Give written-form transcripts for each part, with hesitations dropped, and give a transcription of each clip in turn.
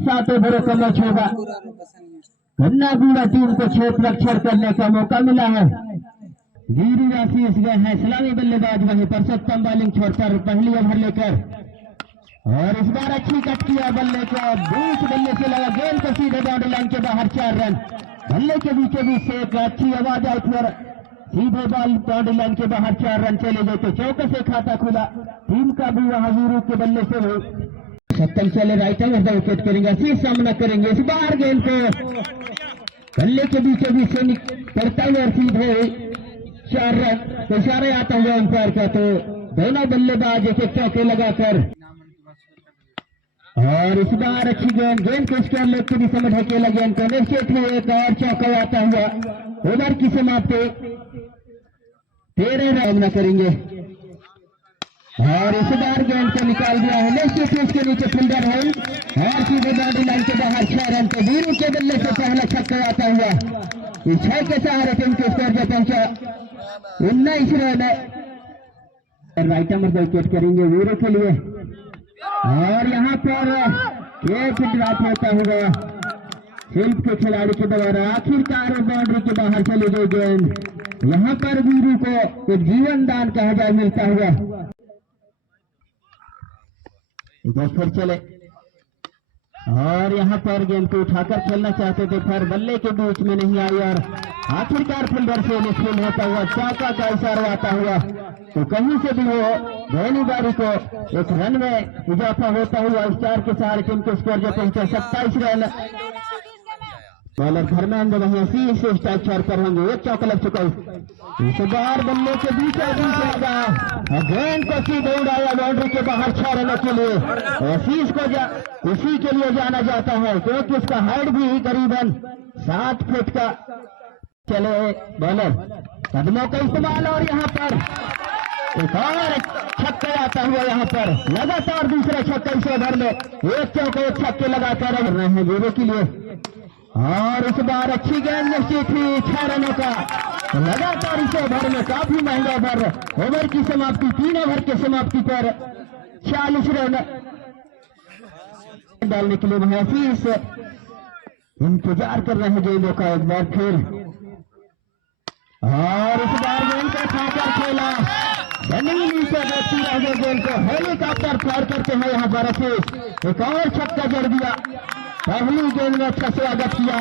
सात ओवरों का मैच होगा। गन्नागुड़ा टीम को 6 लक्षर करने का मौका मिला है। वीरू आशीष गए हैं सलामी बल्लेबाज, वहीं पर सत्तम बॉलिंग छोड़कर पहली ओवर लेकर, और इस बार अच्छी कट किया बल्ले को, 20 बल्ले से लगा गेंद को सीधे बाउंड्री लाइन के बाहर 4 रन। बल्ले के बीचों बीच से एक अच्छी आवाज आई पर सीधे बॉल बाउंड्री लाइन के बाहर 4 रन चले गए तो चौके से खाता खुला टीम का भी वहां वीरू के बल्ले से हो। सत्तम चले राइट में विकेट करेंगे, फिर सामना करेंगे इस बार गेंद को बल्ले के बीचों बीच से करता हुआ सीधे 4 रन। तो इशारा आता हुआ अंपायर का, तो दोनों बल्लेबाज एक एक चौके लगाकर, और इस बार अच्छी गेंद को स्क्वायर लेग के भी समझ अकेला गेंद को निश्चित ही एक और चौका आता हुआ। ओवर की समाप्ति 13 रन करेंगे, और इस बार गेंद को निकाल दिया है निश्चित ही इसके नीचे फील्डर है, और सीधे बाउंड्री लाइन के बाहर 6 रन। तो वीरू के बल्ले से पहला छक्का आता हुआ, इस 6 के सहारे टीम के स्कोर जो पहुंचा 19 रन। राइट में विकेट करेंगे वीरू के लिए, और यहाँ पर एक ड्रॉप होता हुआ शिल्प के खिलाड़ी के द्वारा आखिरकार बाउंड्री के बाहर चले गए गेंद। यहाँ पर वीरू को एक जीवन दान कहा जाए मिलता हुआ। फिर चले, और यहाँ पर गेंद को उठाकर खेलना चाहते थे पर बल्ले के बीच में नहीं आई, और आखिरकार फील्डर से निष्फल होता हुआ चौका का इशारा आता हुआ। तो कहीं से भी वो धोनी बारी को एक रन में इजाफा होता हुआ इस 4 के सहारे टीम के स्कोर जो पहुंचा 27 रन। बॉलर धर्मेंद्र वहीं 80 से स्ट्राइक छोड़ पर होंगे, एक चौका लग चुका है। इस बार बल्ले के बीचों बीच लगा, गेंद को सीधे उड़ाया बाउंड्री के बाहर 6 रनों के लिए। आशीष को उसी के लिए जाना जाता है क्योंकि उसका हाइट भी करीबन 7 फुट का। चले बॉलर कदमों का इस्तेमाल, और यहाँ पर एक और छक्का आता हुआ, यहाँ पर लगातार दूसरा छक्का इस ओवर में, एक चौके एक छक्के लगातार रह रहे हैं वीरू के लिए। और इस बार अच्छी गेंद निश्चित थी 6 रनों का, लगातार इस ओवर में काफी महंगा ओवर। ओवर की समाप्ति 3 ओवर की समाप्ति पर 40 रन डालने के लिए महफीज इंतजार कर रहे हैं गेंदों का एक बार फिर, और इस बार गेंद को खाकर खेला जमीन से देखती रह गेंद को हेलीकॉप्टर फायर करते हैं यहाँ पर हफीज, एक और छक्का जड़ दिया। पहली गेंद में अच्छा स्वागत किया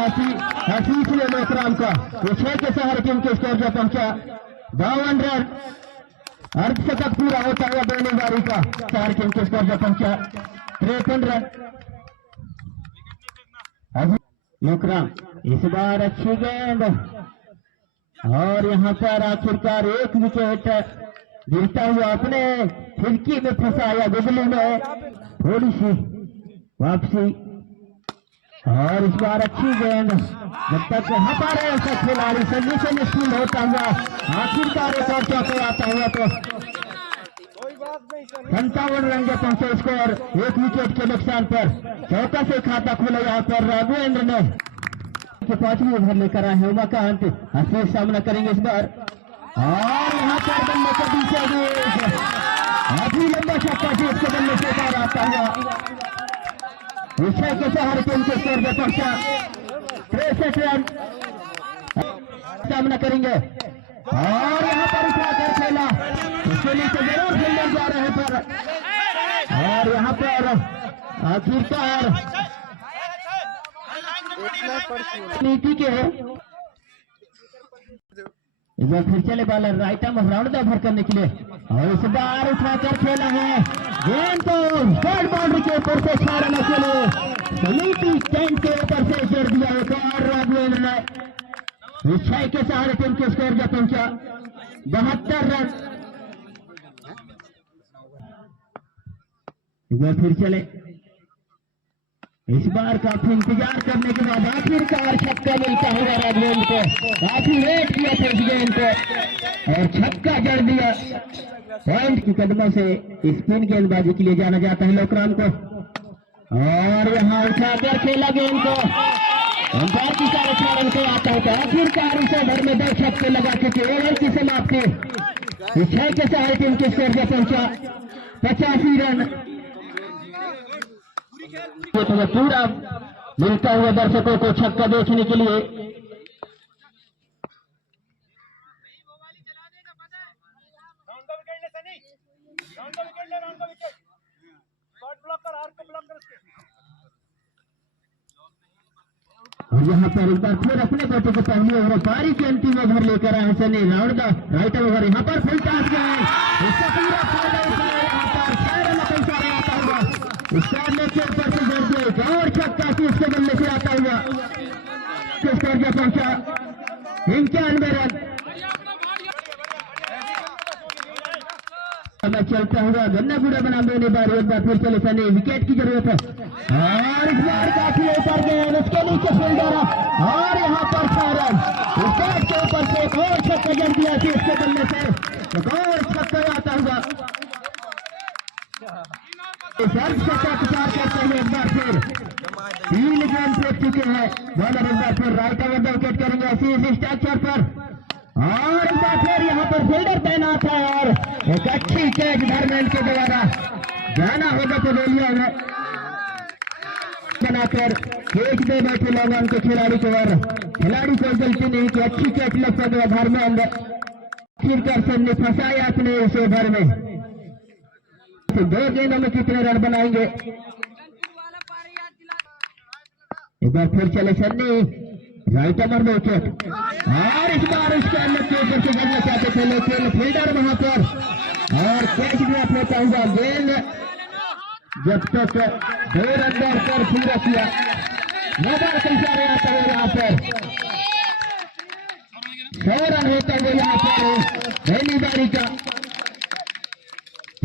हफीज ने लोकराम का, वो 6 के सहारे टीम के स्कोर जो पहुंचा 52 रन। अर्धशतक पूरा होता हुआ दोनों बारी का सहारे टीम के स्कोर जो पहुंचा 53 रन। लोकराम इस बार अच्छी गेंद, और यहाँ पर आखिरकार एक विकेट गिरता हुआ अपने खिड़की में फंसाया गुगली में, थोड़ी सी वापसी, और इस बार अच्छी गेंद जब तक हमारे ऐसा खिलाड़ी संजय से निष्फल होता हुआ आखिरकार एक और चौका आता हुआ तो 57 रन जो पहुंचे स्कोर 1 विकेट के नुकसान पर। चौका से खाता खुला यहाँ पर राघवेंद्र ने 5वीं ओवर लेकर आए हैं उमाकांत, हफीज सामना करेंगे इस बार, और यहाँ पर बल्ले के बीच काफी लंबा छक्का जीत के बल्ले से बाहर आता हुआ, विषय के सहारे टीम के स्कोर जो पहुंचा 63 रन सामना करेंगे, और यहाँ पर उठाकर खेला उसके लिए तो जरूर फील्डर जा रहे हैं पर, और यहाँ पर आखिरकार नीति के फिर चले bowler right arm round over करने के लिए, और इस बार उठाकर खेला है गेंद को थर्ड बाउंड्री के ऊपर से 6 रनों के लिए समिति स्टैंड के ऊपर से जोड़ दिया एक और राघवेंद्र ने, 6 के सहारे टीम के स्कोर जो पहुंचा 72 रन। फिर चले, इस बार काफी इंतजार करने के बाद आखिरकार छक्का मिलता हुआ राघवेंद्र को, काफी वेट किया था इस गेंद को और छक्का जड़ दिया। पॉइंट की कदमों से स्पिन गेंदबाजी के लिए जाना जाता है लोकराम को, और यहाँ उठाकर खेला गेंद को अंपायर की 4.5 रन को आता है। आखिरकार इस ओवर में 2 छक्के लगा चुके, ओवर की समाप्ति 6 के सहारे टीम के स्कोर पर पहुंचा 85 रन। ये तो पूरा मिलता हुआ दर्शकों को छक्का देखने के लिए। और यहाँ पर एक बार फिर अपने बैटे को पहली ओवर पारी के अंतिम ओवर लेकर आए Sunny round the right over. यहाँ पर फुल टॉस गए, इसका पूरा फायदा उठाया। यहाँ पर 6 रन का इशारा आता हुआ स्टार लेके ऊपर से जोड़ दिया, एक और छक्का इसके बल्ले से आता हुआ स्कोर जो पहुंचा 91 रन। चलता हुआ गन्ना गुड़ा बना देने बार एक बार फिर चले सनी, विकेट की जरूरत है और इस बार काफी ऊपर गए, उसके नीचे फील्डर और यहाँ पर 6 रन। विकेट के ऊपर से एक और छक्का जड़ दिया कि इसके बल्ले से एक और छक्का आता हुआ। छक्का प्रचार करते हुए एक बार फिर 3 गेंद फेंक चुके हैं बॉलर। एक बार फिर राइट ओवर विकेट करेंगे ऐसी स्ट्रक्चर पर और एक बार फिर यहाँ पर फील्डर तैनात है और एक अच्छी कैच धर्मेंद्र के द्वारा जाना होगा पवेलिया में बनाकर कैच दे बैठे लोगों के खिलाड़ी को और खिलाड़ी कोई गलती नहीं की अच्छी कैच लगता हुआ धर्मेंद्र आखिरकार ने फंसाया अपने इस ओवर में। 2 गेंदों में कितने रन बनाएंगे? एक बार फिर चले सन्नी राइट ओवर में विकेट और इस बार उसके अंदर के ऊपर से करना चाहते थे लेकिन फील्डर वहां पर और कैच भी अपना हुआ गेंद जब तक 2 रन कर पूरा किया। 9 बार का इशारा आता है यहाँ पर 100 रन होता हुआ यहाँ पर पहली बारी का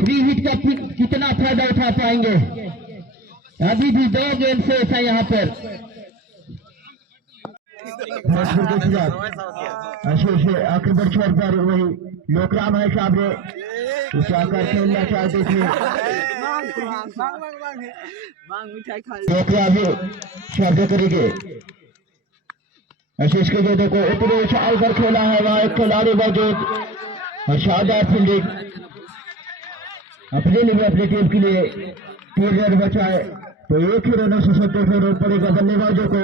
3 हिट का कितना फायदा उठा पाएंगे? अभी भी 2 गेंद से ऐसा यहाँ पर आखिर छोर पर वही लोकराम है साहब ने उठाकर खेलना चाहते थे शब्द करेंगे आशीष के जो देखो इतने उछाल कर खेला है वहां एक खिलाड़ी मौजूद और शानदार फील्डिंग अपने लिए अपनी टीम के लिए 3 रन बचाए तो 1 ही रनों से 77 रन पड़ेगा बल्लेबाजों को।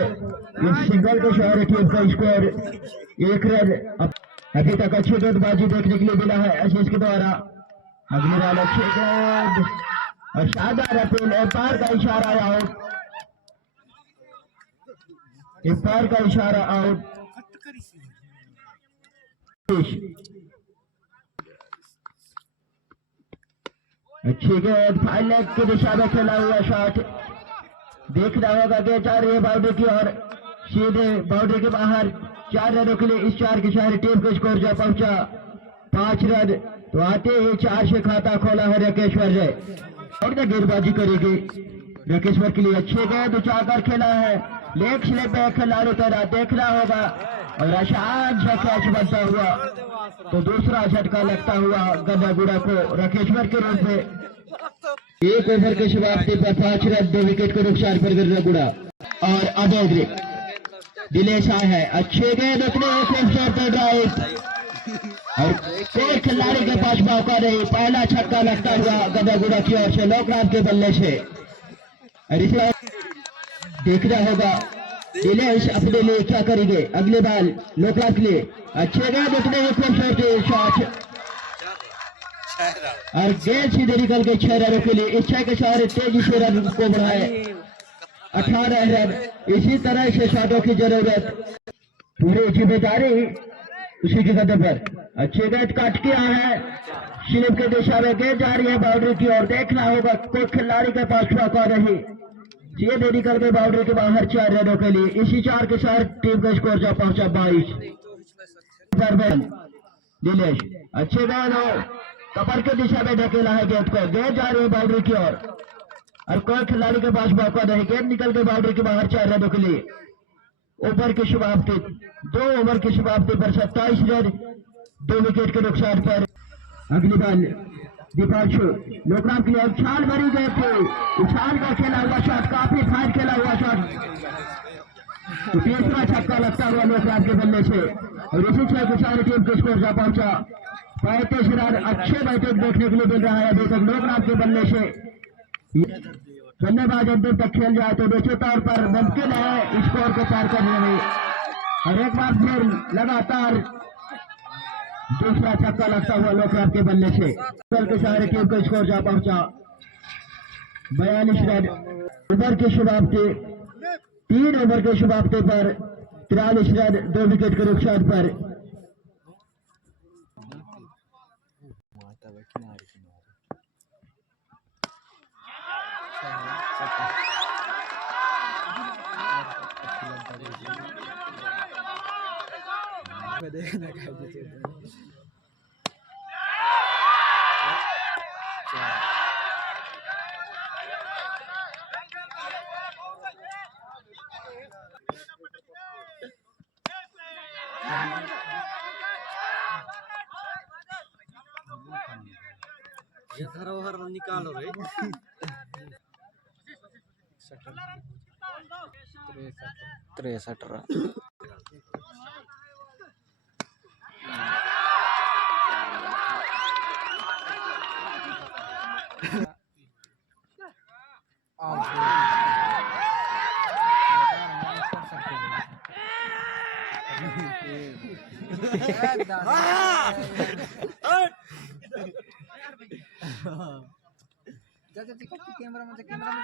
इस सिंगल के शहर टीम का स्कोर 1 रन। अभी तक अच्छी गेंदबाजी देखने के लिए मिला है आशीष के द्वारा। अगली बार अच्छी गेंद और शानदार अपील, एम्पायर का इशारा आउट, एम्पायर का इशारा आउट। अच्छी गेंद फाइल लेग की दिशा में खेला हुआ शॉट देखना होगा कि जा रही है बाउंड्री की और सीधे बाउंड्री के बाहर 4 रनों के लिए इस 4 की शहरी टीम का स्कोर जो पहुंचा 5 रन। तो आते ही 4 से खाता खोला है राकेश्वर ने और गेंदबाजी करेगी राकेश्वर के लिए। अच्छे गेंद उचाकर खेला है लेग स्लिप पे खिलाड़ी तेरा देखना होगा और आसान से कैच बनता हुआ तो दूसरा झटका लगता हुआ गन्ना गुड़ा को राकेश्वर के रूप में। 1 ओवर की समाप्ति पर 5 रन 2 विकेट को नुकसान पर गन्ना गुड़ा और अबोग्री दिलेश आए हैं। अच्छे गेंद उतने खूबसूरत ड्राइव और कोई खिलाड़ी के पास मौका नहीं, पहला छक्का लगता हुआ गन्ना गुड़ा की ओर से लोकराम के बल्ले से। देखना होगा दिलेश अपने लिए क्या करेंगे अगले बाल लोकराम के लिए। अच्छे गेंद उतने ही खूबसूरत शॉट और गेंद सीधे निकल गई 6 रनों के लिए। इच्छा के सारे तेजी से रन को बढ़ाए 18 रन। इसी तरह से शॉटों की जरूरत, पूरी जिम्मेदारी उसी के कदम पर। अच्छे गेंद काट के आया है स्लिप के दिशा में गेंद जा रही है बाउंड्री की ओर। देखना होगा कोई खिलाड़ी के पास मौका नहीं, सीधे निकल गए बाउंड्री के बाहर 4 रनों के लिए। इसी 4 के साथ टीम का स्कोर जा पहुंचा 22। दिलेश अच्छे गेंद कपर के दिशा में ढकेला है गेंद को, गेंद जा रही है बाउंड्री की ओर और कोई खिलाड़ी के पास मौका नहीं, गेंद निकल गई बाउंड्री के बाहर 4 रनों के लिए। ओवर की समाप्ति 2 ओवर की समाप्ति पर 27 रन 2 विकेट के नुकसान पर। अगली बाल दीपांशु लोकराम के लिए उछाल भरी गई थी, उछाल का खेला हुआ शॉट, काफी फाइट खेला हुआ शॉट, तीसरा छक्का लगता हुआ लोकराम के बल्ले से और इसी 6 की सारी टीम के स्कोर जा पहुंचा 35 रन। अच्छे बैटिंग देखने के लिए मिल रहा है अभी तक लोकराम के बल्ले से। बल्लेबाज अंतिम तक खेल जाए तो निश्चित तौर पर मुमकिन है स्कोर को पार करने में। और एक बार फिर लगातार दूसरा छक्का लगता हुआ लोकनाथ के बल्ले से बल के सहारे टीम को स्कोर जा पहुंचा 42 रन। ओवर की शुरुआती 3 ओवर की शुरुआती पर 43 रन 2 विकेट के नुकसान पर। ये धरोहर निकालो रे 63 रन।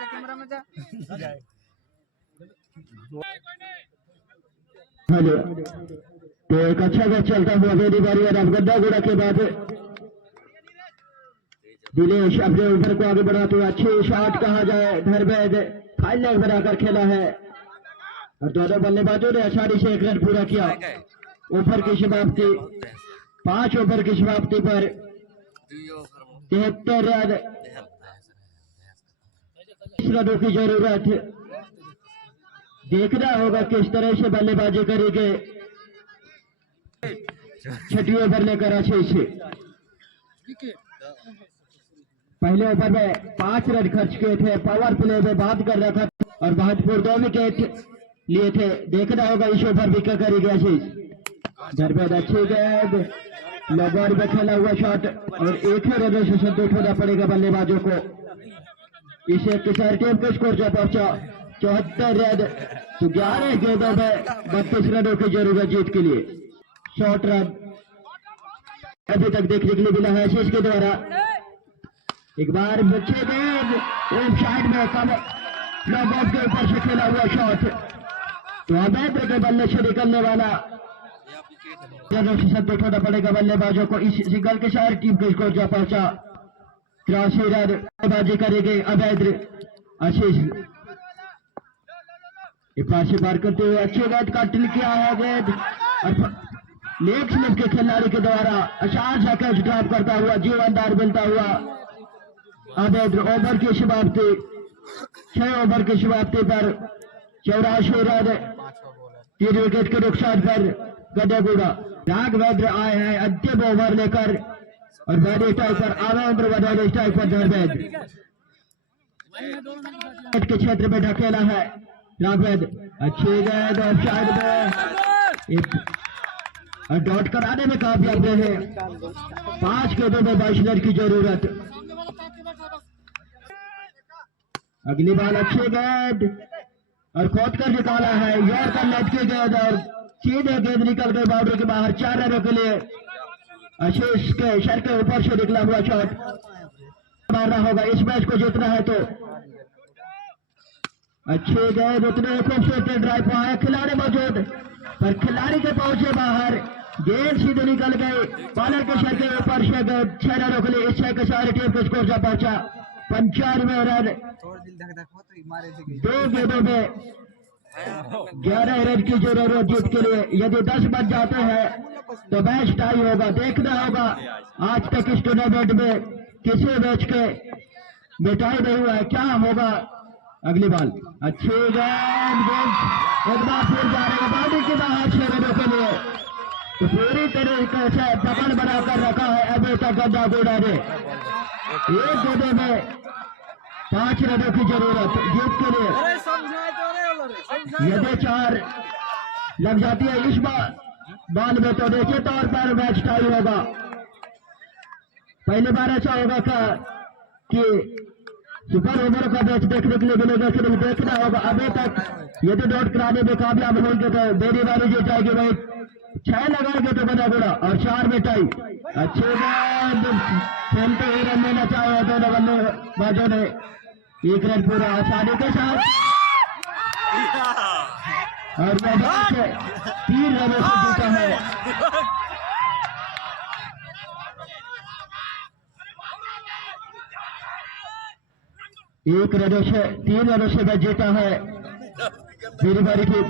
कैमरा में जा। तो एक अच्छा मैच चलता हुआ मेरी बारी और अफगड्डा गुड़ा के बाद दिनेश अपने ऊपर को आगे बढ़ाते हुए अच्छी शॉट कहा जाए धरबैद फाइनल बनाकर खेला है और दोनों बल्लेबाजों ने आसानी से 1 रन पूरा किया। ओवर की समाप्ति 5 ओवर की समाप्ति पर 73 रन 30 रनों की जरूरत। देखना होगा किस तरह से बल्लेबाजी करेंगे छठी ओवर लेकर आशीष। पहले ओवर में 5 रन खर्च किए थे, पावर प्ले में बात कर रखा और महत्वपूर्ण 2 विकेट लिए थे। देखना होगा इस ओवर भी क्या करेंगे आशीष। धरबैद अच्छी गेंद लगोर में खेला हुआ शॉट और 1 ही रनों से संतुष्ट होना पड़ेगा बल्लेबाजों को। इसे किसान टीम को स्कोर जा पहुंचा 74 रन। तो 11 गेंदों में 32 रनों की जरूरत जीत के लिए। शॉर्ट रन अभी तक देखने के लिए मिला है आशीष के द्वारा। एक बार बच्चे गेंद एक साइड में कम लॉग ऑफ के ऊपर से खेला हुआ शॉट तो अवैध के बल्ले से निकलने वाला रनों से संतुष्ट होना पड़ेगा बल्लेबाजों को। इस सिंगल के साथ टीम को स्कोर जा पहुंचा 83 रन। बल्लेबाजी करेंगे अवैध आशीष। एक बार से पार करते हुए अच्छी गेंद काटल किया है गेंद और लेग स्लिप के खिलाड़ी के द्वारा आसान सा कैच ड्रॉप करता हुआ जीवनदार मिलता हुआ अवैध। ओवर की समाप्ति 6 ओवर की समाप्ति पर 84 रन 3 विकेट के नुकसान पर गड्ढागुड़ा। राघवेंद्र आए हैं अंतिम ओवर लेकर और बैटिंग स्ट्राइक पर आवेंद्र बधाई स्ट्राइक पर धरबैद के क्षेत्र में ढकेला है राघवेंद्र। अच्छी गेंद ऑफ साइड में और डॉट कराने में कामयाब रहे। 5 गेंदों में 22 रन की जरूरत। अगली बाल अच्छी गेंद और खोद कर निकाला है यॉर्कर लेट की गेंद और सीधे गेंद निकल गई बाउंड्री के बाहर 4 रनों के लिए। आशीष के सर के ऊपर से निकला हुआ शॉट मारना होगा इस मैच को जीतना है तो। अच्छी गेंद उतने खूबसूरत ड्राइव आया खिलाड़ी मौजूद पर खिलाड़ी के पहुंचे बाहर गेंद सीधे निकल गई बॉलर के सर के ऊपर से गेंद 6 रनों के लिए। इस 6 के सारे टीम को स्कोर जा पहुंचा 95 रन 2 गेंदों में 11 रन की जरूरत जीत के लिए। यदि 10 बन जाते हैं तो मैच टाई होगा। देखना होगा आज तक इस टूर्नामेंट में किसी मैच के मिटाई नहीं हुआ है क्या होगा। अगली बाल अच्छी गेंद एक बार फिर जा रहे हैं बाउंड्री के बाहर 6 रनों के लिए। तो पूरी तरीके से पकड़ बनाकर रखा है अभी तक गड्ढागुड़ा ने। 1 गेंदों में 5 रनों की जरूरत जीत के लिए। यदि 4 लग जाती है इस बाल में तो निश्चित तौर पर मैच टाई होगा। पहली बार ऐसा होगा कि सुपर ओवर का मैच देखने के लिए मिलेगा, सिर्फ देखना होगा। अभी तक यदि डॉट कराने में कामयाब होंगे तो मेरी बारी जो जाएगी भाई 6 लगाएंगे तो बना बुरा और 4 में टाई। अच्छे बाद खेलते ही रन लेना चाहे दोनों बल्लेबाजों ने। एक रन पूरा आसानी के साथ और मैच 3 रनों से जीता है। एक रनों से 3 रनों से मैच जीता है। मेरी बारी की